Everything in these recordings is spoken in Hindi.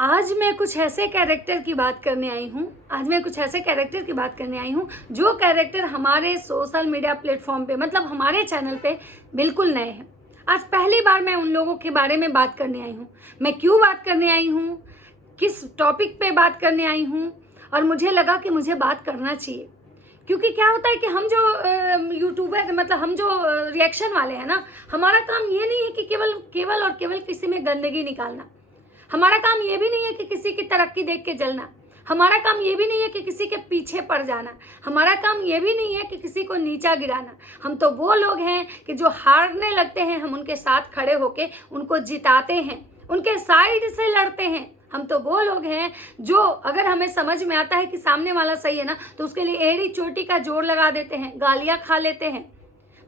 आज मैं कुछ ऐसे कैरेक्टर की बात करने आई हूँ जो कैरेक्टर हमारे सोशल मीडिया प्लेटफॉर्म पे मतलब हमारे चैनल पे बिल्कुल नए हैं। आज पहली बार मैं उन लोगों के बारे में बात करने आई हूँ। मैं क्यों बात करने आई हूँ, किस टॉपिक पे बात करने आई हूँ, और मुझे लगा कि मुझे बात करना चाहिए। क्योंकि क्या होता है कि हम जो यूट्यूबर मतलब हम जो रिएक्शन वाले हैं ना, हमारा काम ये नहीं है कि केवल किसी में गंदगी निकालना। हमारा काम ये भी नहीं है कि किसी की तरक्की देख के जलना। हमारा काम ये भी नहीं है कि किसी के पीछे पड़ जाना। हमारा काम ये भी नहीं है कि किसी को नीचा गिराना। हम तो वो लोग हैं कि जो हारने लगते हैं हम उनके साथ खड़े होके उनको जिताते हैं, उनके साइड से लड़ते हैं। हम तो वो लोग हैं जो अगर हमें समझ में आता है कि सामने वाला सही है ना, तो उसके लिए एड़ी चोटी का जोर लगा देते हैं, गालियां खा लेते हैं,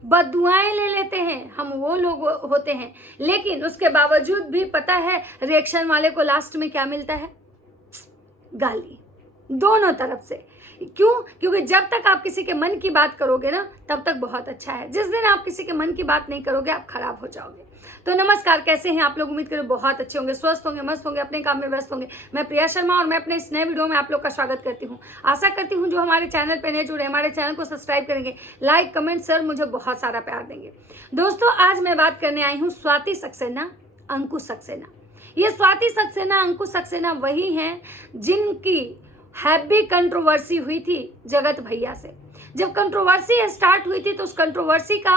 बददुआएं ले लेते हैं। हम वो लोग होते हैं। लेकिन उसके बावजूद भी पता है रिएक्शन वाले को लास्ट में क्या मिलता है? गाली, दोनों तरफ से। क्यों? क्योंकि जब तक आप किसी के मन की बात करोगे ना, तब तक बहुत अच्छा है। जिस दिन आप किसी के मन की बात नहीं करोगे, आप खराब हो जाओगे। तो नमस्कार, कैसे हैं आप लोग? उम्मीद करो बहुत अच्छे होंगे, स्वस्थ होंगे, मस्त होंगे, अपने काम में व्यस्त होंगे। मैं प्रिया शर्मा और मैं अपने इस नए वीडियो में आप लोग का स्वागत करती हूँ। आशा करती हूँ जो हमारे चैनल पर नए जुड़े, हमारे चैनल को सब्सक्राइब करेंगे, लाइक कमेंट शेयर, मुझे बहुत सारा प्यार देंगे। दोस्तों, आज मैं बात करने आई हूँ स्वाति सक्सेना, अंकुश सक्सेना। ये स्वाति सक्सेना, अंकुश सक्सेना वही हैं जिनकी हैवी कंट्रोवर्सी हुई थी जगत भैया से। जब कंट्रोवर्सी स्टार्ट हुई थी तो उस कंट्रोवर्सी का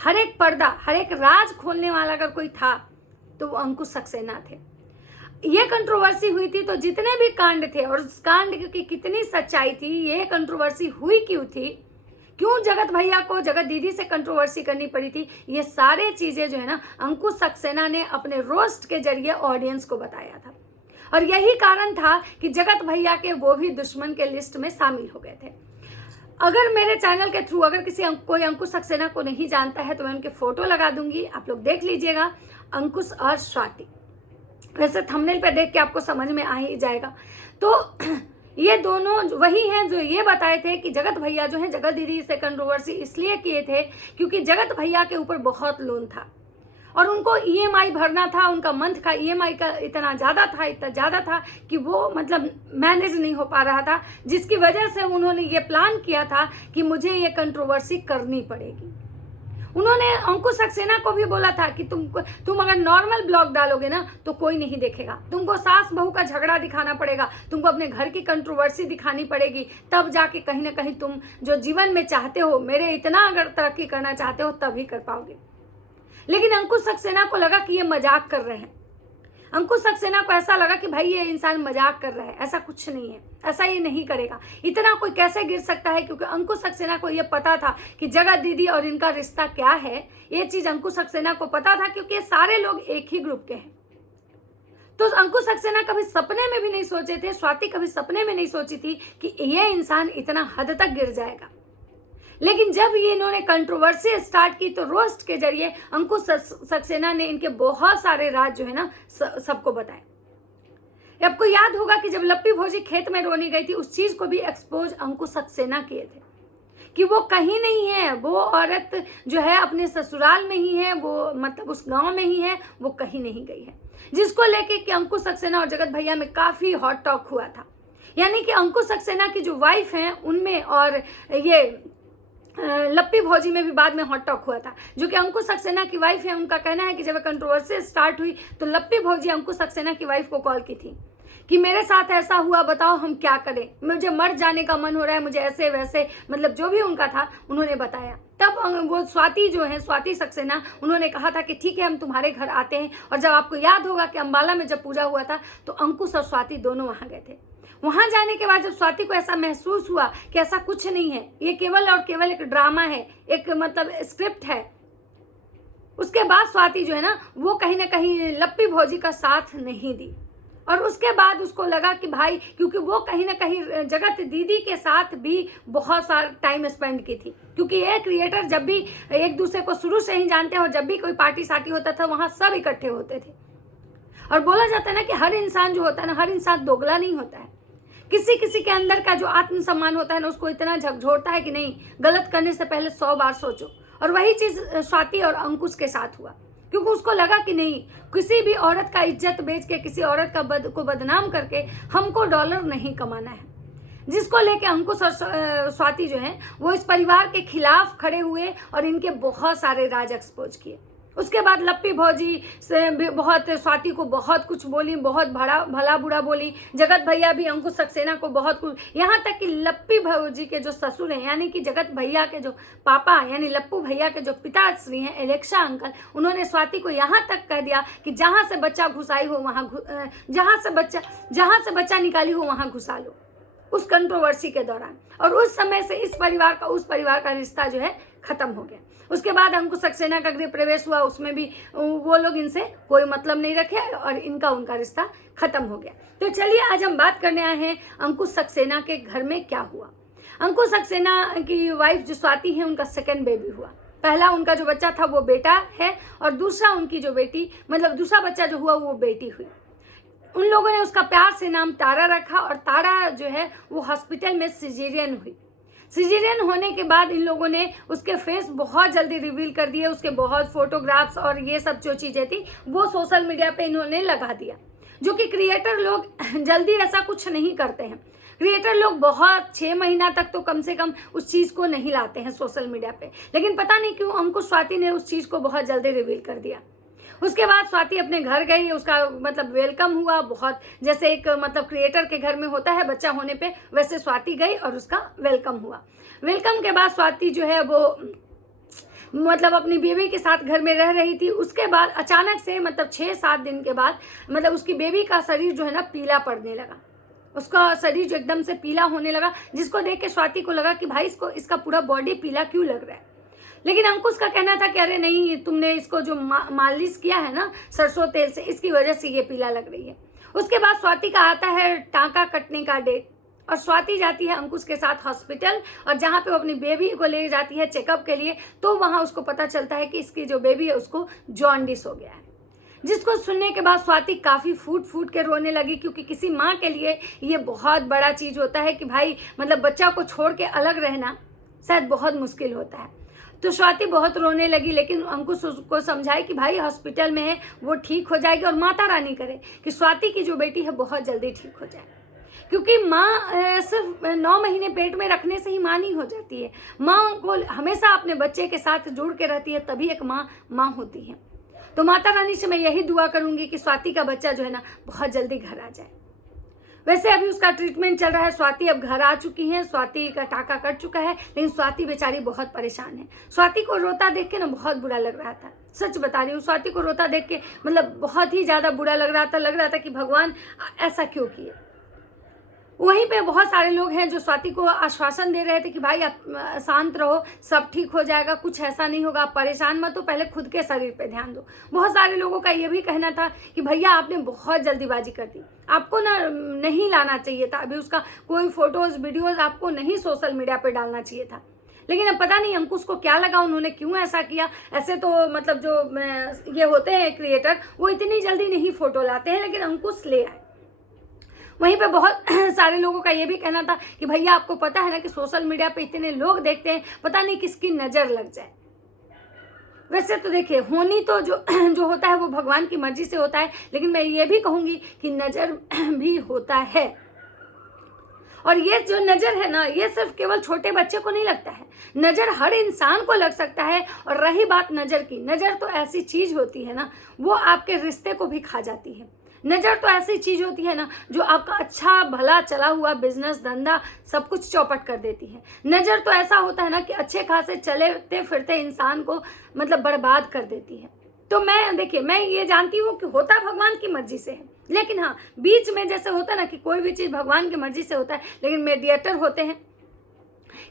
हर एक पर्दा, हर एक राज खोलने वाला अगर कोई था तो वो अंकुश सक्सेना थे। ये कंट्रोवर्सी हुई थी तो जितने भी कांड थे और उस कांड की कितनी सच्चाई थी, ये कंट्रोवर्सी हुई क्यों थी, क्यों जगत भैया को जगत दीदी से कंट्रोवर्सी करनी पड़ी थी, ये सारे चीजें जो है ना अंकुश सक्सेना ने अपने रोस्ट के जरिए ऑडियंस को बताया था। और यही कारण था कि जगत भैया के वो भी दुश्मन के लिस्ट में शामिल हो गए थे। अगर मेरे चैनल के थ्रू अगर कोई अंकुश सक्सेना को नहीं जानता है तो मैं उनके फोटो लगा दूंगी, आप लोग देख लीजिएगा, अंकुश और स्वाति। वैसे थंबनेल पे देख के आपको समझ में आ ही जाएगा। तो ये दोनों वही हैं जो ये बताए थे कि जगत भैया जो है जगत दीदी से कंट्रोवर्सी इसलिए किए थे क्योंकि जगत भैया के ऊपर बहुत लोन था और उनको ईएमआई भरना था। उनका मंथ का ईएमआई का इतना ज़्यादा था कि वो मतलब मैनेज नहीं हो पा रहा था, जिसकी वजह से उन्होंने ये प्लान किया था कि मुझे ये कंट्रोवर्सी करनी पड़ेगी। उन्होंने अंकुश सक्सेना को भी बोला था कि तुम अगर नॉर्मल ब्लॉग डालोगे ना तो कोई नहीं देखेगा, तुमको सास बहू का झगड़ा दिखाना पड़ेगा, तुमको अपने घर की कंट्रोवर्सी दिखानी पड़ेगी, तब जाके कहीं ना कहीं तुम जो जीवन में चाहते हो, मेरे इतना अगर तरक्की करना चाहते हो तभी कर पाओगे। लेकिन अंकुश सक्सेना को लगा कि ये मजाक कर रहे हैं। अंकुश सक्सेना को ऐसा लगा कि भाई ये इंसान मजाक कर रहा है, ऐसा कुछ नहीं है, ऐसा ये नहीं करेगा, इतना कोई कैसे गिर सकता है। क्योंकि अंकुश सक्सेना को ये पता था कि जगत दीदी और इनका रिश्ता क्या है। ये चीज अंकुश सक्सेना को पता था क्योंकि ये सारे लोग एक ही ग्रुप के हैं। तो अंकुश सक्सेना कभी सपने में भी नहीं सोचे थे, स्वाति कभी सपने में नहीं सोची थी कि ये इंसान इतना हद तक गिर जाएगा। लेकिन जब ये इन्होंने कंट्रोवर्सी स्टार्ट की तो रोस्ट के जरिए अंकुश सक्सेना ने इनके बहुत सारे राज जो है ना सबको बताए। आपको याद होगा कि जब लप्पी भौजी खेत में रोने गई थी, उस चीज को भी एक्सपोज अंकुश सक्सेना किए थे कि वो कहीं नहीं है, वो औरत जो है अपने ससुराल में ही है, वो मतलब उस गांव में ही है, वो कहीं नहीं गई है। जिसको लेके कि अंकुश सक्सेना और जगत भैया में काफी हॉट टॉक हुआ था। यानी कि अंकुश सक्सेना की जो वाइफ है उनमें और ये लप्पी भौजी में भी बाद में हॉट टॉक हुआ था। जो कि अंकुश सक्सेना की वाइफ है, उनका कहना है कि जब कंट्रोवर्सी स्टार्ट हुई तो लप्पी भौजी अंकुश सक्सेना की वाइफ को कॉल की थी कि मेरे साथ ऐसा हुआ, बताओ हम क्या करें, मुझे मर जाने का मन हो रहा है, मुझे ऐसे वैसे मतलब जो भी उनका था उन्होंने बताया। तब वो स्वाति जो है, स्वाति सक्सेना, उन्होंने कहा था कि ठीक है हम तुम्हारे घर आते हैं। और जब आपको याद होगा कि अम्बाला में जब पूजा हुआ था तो अंकुश और स्वाति दोनों वहां गए थे। वहां जाने के बाद जब स्वाति को ऐसा महसूस हुआ कि ऐसा कुछ नहीं है, ये केवल और केवल एक ड्रामा है, एक मतलब स्क्रिप्ट है, उसके बाद स्वाति जो है ना वो कहीं ना कहीं लप्पी भौजी का साथ नहीं दी। और उसके बाद उसको लगा कि भाई, क्योंकि वो कहीं ना कहीं जगत दीदी के साथ भी बहुत सारा टाइम स्पेंड की थी। क्योंकि ये क्रिएटर जब भी एक दूसरे को शुरू से ही जानते हैं और जब भी कोई पार्टी सार्टी होता था वहां सब इकट्ठे होते थे। और बोला जाता है ना कि हर इंसान जो होता है ना, हर इंसान दोगला नहीं होता है। किसी किसी के अंदर का जो आत्मसम्मान होता है ना, उसको इतना झकझोरता है कि नहीं, गलत करने से पहले 100 बार सोचो। और वही चीज स्वाति और अंकुश के साथ हुआ। क्योंकि उसको लगा कि नहीं, किसी भी औरत का इज्जत बेच के, किसी औरत का को बदनाम करके हमको डॉलर नहीं कमाना है। जिसको लेके अंकुश और स्वाति जो है वो इस परिवार के खिलाफ खड़े हुए और इनके बहुत सारे राज एक्सपोज किए। उसके बाद लप्पी भौजी से भी बहुत स्वाति को बहुत कुछ बोली, बहुत भला बुरा बोली। जगत भैया भी अंकुश सक्सेना को बहुत कुछ, यहाँ तक कि लप्पी भौजी के जो ससुर हैं, यानी कि जगत भैया के जो पापा यानी लप्पू भैया के जो पिताश्री हैं एलेक्सा अंकल, उन्होंने स्वाति को यहाँ तक कह दिया कि जहाँ से बच्चा घुसाई हो वहाँ, जहाँ से बच्चा निकाली हो वहाँ घुसा लो, उस कंट्रोवर्सी के दौरान। और उस समय से इस परिवार का उस परिवार का रिश्ता जो है खत्म हो गया। उसके बाद अंकुश सक्सेना का गृह प्रवेश हुआ, उसमें भी वो लोग इनसे कोई मतलब नहीं रखे और इनका उनका रिश्ता खत्म हो गया। तो चलिए आज हम बात करने आए हैं अंकुश सक्सेना के घर में क्या हुआ। अंकुश सक्सेना की वाइफ जो स्वाति है, उनका सेकंड बेबी हुआ। पहला उनका जो बच्चा था वो बेटा है और दूसरा उनकी जो बेटी, मतलब दूसरा बच्चा जो हुआ वो बेटी हुई। उन लोगों ने उसका प्यार से नाम तारा रखा और तारा जो है वो हॉस्पिटल में सिजेरियन हुई। सिजेरियन होने के बाद इन लोगों ने उसके फेस बहुत जल्दी रिवील कर दिए, उसके बहुत फोटोग्राफ्स और ये सब जो चीज़ें थी वो सोशल मीडिया पे इन्होंने लगा दिया, जो कि क्रिएटर लोग जल्दी ऐसा कुछ नहीं करते हैं। क्रिएटर लोग बहुत 6 महीना तक तो कम से कम उस चीज़ को नहीं लाते हैं सोशल मीडिया पे, लेकिन पता नहीं क्यों अंकुश स्वाति ने उस चीज़ को बहुत जल्दी रिवील कर दिया। उसके बाद स्वाति अपने घर गई, उसका मतलब वेलकम हुआ बहुत, जैसे एक मतलब क्रिएटर के घर में होता है बच्चा होने पे, वैसे स्वाति गई और उसका वेलकम हुआ। वेलकम के बाद स्वाति जो है वो मतलब अपनी बेबी के साथ घर में रह रही थी। उसके बाद अचानक से मतलब 6-7 दिन के बाद मतलब उसकी बेबी का शरीर जो है ना पीला पड़ने लगा, उसका शरीर जो एकदम से पीला होने लगा, जिसको देख के स्वाति को लगा कि भाई इसका पूरा बॉडी पीला क्यों लग रहा है। लेकिन अंकुश का कहना था कि अरे नहीं, तुमने इसको जो मालिश किया है ना सरसों तेल से, इसकी वजह से ये पीला लग रही है। उसके बाद स्वाति का आता है टाँका कटने का डेट और स्वाति जाती है अंकुश के साथ हॉस्पिटल, और जहाँ पे वो अपनी बेबी को ले जाती है चेकअप के लिए, तो वहाँ उसको पता चलता है कि इसकी जो बेबी है उसको जॉन्डिस हो गया है। जिसको सुनने के बाद स्वाति काफ़ी फूट के रोने लगी, क्योंकि किसी माँ के लिए ये बहुत बड़ा चीज़ होता है कि भाई मतलब बच्चा को छोड़ के अलग रहना शायद बहुत मुश्किल होता है। तो स्वाति बहुत रोने लगी, लेकिन अंकुश उसको समझाए कि भाई हॉस्पिटल में है, वो ठीक हो जाएगी, और माता रानी करे कि स्वाति की जो बेटी है बहुत जल्दी ठीक हो जाए। क्योंकि माँ सिर्फ 9 महीने पेट में रखने से ही माँ नहीं हो जाती है, माँ को हमेशा अपने बच्चे के साथ जुड़ के रहती है, तभी एक माँ होती है। तो माता रानी से मैं यही दुआ करूँगी कि स्वाति का बच्चा जो है ना बहुत जल्दी घर आ जाए। वैसे अभी उसका ट्रीटमेंट चल रहा है, स्वाति अब घर आ चुकी हैं, स्वाति का टाका कट चुका है, लेकिन स्वाति बेचारी बहुत परेशान है। स्वाति को रोता देख के ना बहुत बुरा लग रहा था, सच बता रही हूँ। स्वाति को रोता देख के मतलब बहुत ही ज़्यादा बुरा लग रहा था कि भगवान ऐसा क्यों किए। वहीं पे बहुत सारे लोग हैं जो स्वाति को आश्वासन दे रहे थे कि भाई आप शांत रहो, सब ठीक हो जाएगा, कुछ ऐसा नहीं होगा, आप परेशान मत हो, पहले खुद के शरीर पे ध्यान दो। बहुत सारे लोगों का ये भी कहना था कि भैया आपने बहुत जल्दीबाजी कर दी, आपको ना नहीं लाना चाहिए था, अभी उसका कोई फोटोज़ वीडियोज़ आपको नहीं सोशल मीडिया पर डालना चाहिए था। लेकिन अब पता नहीं अंकुश को क्या लगा, उन्होंने क्यों ऐसा किया। ऐसे तो मतलब जो ये होते हैं क्रिएटर, वो इतनी जल्दी नहीं फ़ोटो लाते हैं, लेकिन अंकुश ले आए। वहीं पे बहुत सारे लोगों का ये भी कहना था कि भैया आपको पता है ना कि सोशल मीडिया पे इतने लोग देखते हैं, पता नहीं किसकी नज़र लग जाए। वैसे तो देखिए, होनी तो जो होता है वो भगवान की मर्जी से होता है, लेकिन मैं ये भी कहूँगी कि नज़र भी होता है। और ये जो नज़र है ना, ये सिर्फ केवल छोटे बच्चे को नहीं लगता है, नज़र हर इंसान को लग सकता है। और रही बात नज़र की, नज़र तो ऐसी चीज़ होती है ना, वो आपके रिश्ते को भी खा जाती है। नज़र तो ऐसी चीज़ होती है ना जो आपका अच्छा भला चला हुआ बिजनेस धंधा सब कुछ चौपट कर देती है। नज़र तो ऐसा होता है ना कि अच्छे खासे चलते फिरते इंसान को मतलब बर्बाद कर देती है। तो मैं ये जानती हूँ कि होता भगवान की मर्जी से है, लेकिन हाँ बीच में जैसे होता है ना कि कोई भी चीज़ भगवान की मर्जी से होता है, लेकिन मीडिएटर होते हैं।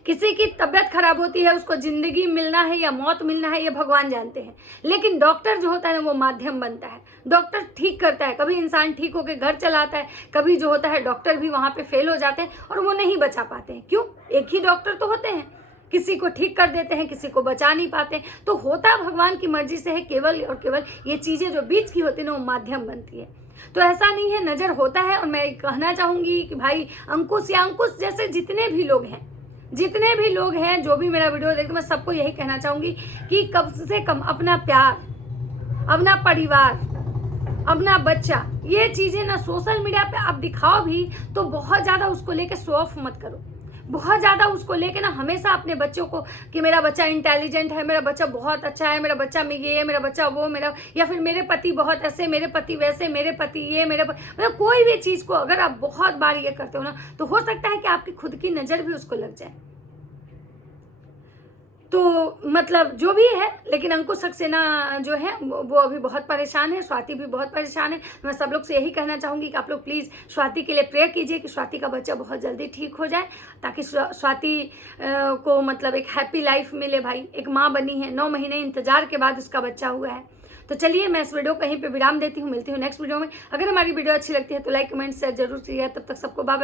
किसी की तबीयत खराब होती है, उसको ज़िंदगी मिलना है या मौत मिलना है ये भगवान जानते हैं, लेकिन डॉक्टर जो होता है ना वो माध्यम बनता है। डॉक्टर ठीक करता है, कभी इंसान ठीक होकर घर चला आता है, कभी जो होता है डॉक्टर भी वहाँ पे फेल हो जाते हैं और वो नहीं बचा पाते हैं। क्यों? एक ही डॉक्टर तो होते हैं, किसी को ठीक कर देते हैं, किसी को बचा नहीं पाते। तो होता भगवान की मर्जी से है, केवल और केवल ये चीज़ें जो बीच की होती है ना वो माध्यम बनती है। तो ऐसा नहीं है, नज़र होता है। और मैं कहना चाहूँगी कि भाई अंकुश या अंकुश जैसे जितने भी लोग हैं जो भी मेरा वीडियो देखते, मैं सबको यही कहना चाहूँगी कि कम से कम अपना प्यार, अपना परिवार, अपना बच्चा, ये चीज़ें ना सोशल मीडिया पे आप दिखाओ भी तो बहुत ज़्यादा उसको लेके शो ऑफ मत करो। बहुत ज़्यादा उसको लेके ना हमेशा अपने बच्चों को कि मेरा बच्चा इंटेलिजेंट है, मेरा बच्चा बहुत अच्छा है, मेरा बच्चा में ये है, मेरा बच्चा वो, मेरा, या फिर मेरे पति बहुत ऐसे, मेरे पति वैसे, मेरे पति ये, मतलब कोई भी चीज़ को अगर आप बहुत बार ये करते हो ना तो हो सकता है कि आपकी खुद की नज़र भी उसको लग जाए। तो मतलब जो भी है, लेकिन अंकुश सक्सेना जो है वो अभी बहुत परेशान है, स्वाति भी बहुत परेशान है। मैं सब लोग से यही कहना चाहूँगी कि आप लोग प्लीज़ स्वाति के लिए प्रेयर कीजिए कि स्वाति का बच्चा बहुत जल्दी ठीक हो जाए, ताकि स्वाति को मतलब एक हैप्पी लाइफ मिले। भाई एक माँ बनी है, 9 महीने इंतजार के बाद उसका बच्चा हुआ है। तो चलिए मैं इस वीडियो कहीं पे विराम देती हूँ, मिलती हूँ नेक्स्ट वीडियो में। अगर हमारी वीडियो अच्छी लगती है तो लाइक कमेंट शेयर जरूर कीजिएगा। तब तक सबको बाय बाय।